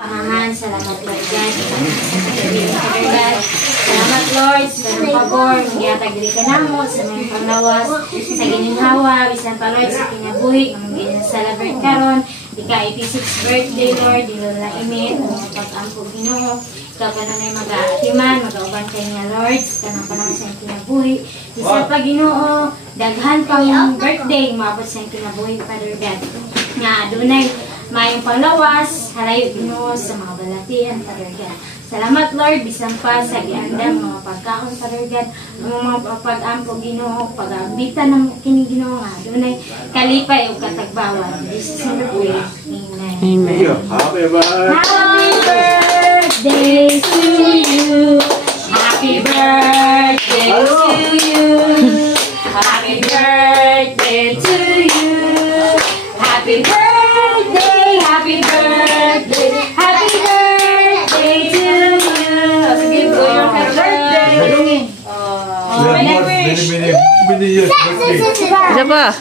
Salamat Lord God. Salamat Lord sa tanong pabor, magyatag diri ka namo sa mga panglawas, sa gininhawa, bisan pa Lord sa kinabuhi, ang ginasalabrate karon, di ka 86th birthday Lord, di na init, ang pag-ampo Ginoo. Ikaw ka na na mag-aatiman, mag-auban kayo nga Lord, sa tanang panahon sa kinabuhi. Bisan pa Ginoo, daghan pang birthday, maabot sa kinabuhi, Father God. Nga adunay mayong panglawas, halayo Ginoo sa mga balatian, Father God. Salamat Lord, bisan pa sa giandam mga pagkaon, Father God, ang mga pag-ampo Ginoo, pag-abitan ng kining Ginoo nga adunay kalipay ug katagbawan. This is the way. Amen. Amen. Happy birthday to you. Happy birthday to you. Happy birthday to you. Happy birthday, happy birthday, happy birthday to you. Sige po yung happy birthday. Tulungin. Many years birthday. Isa pa.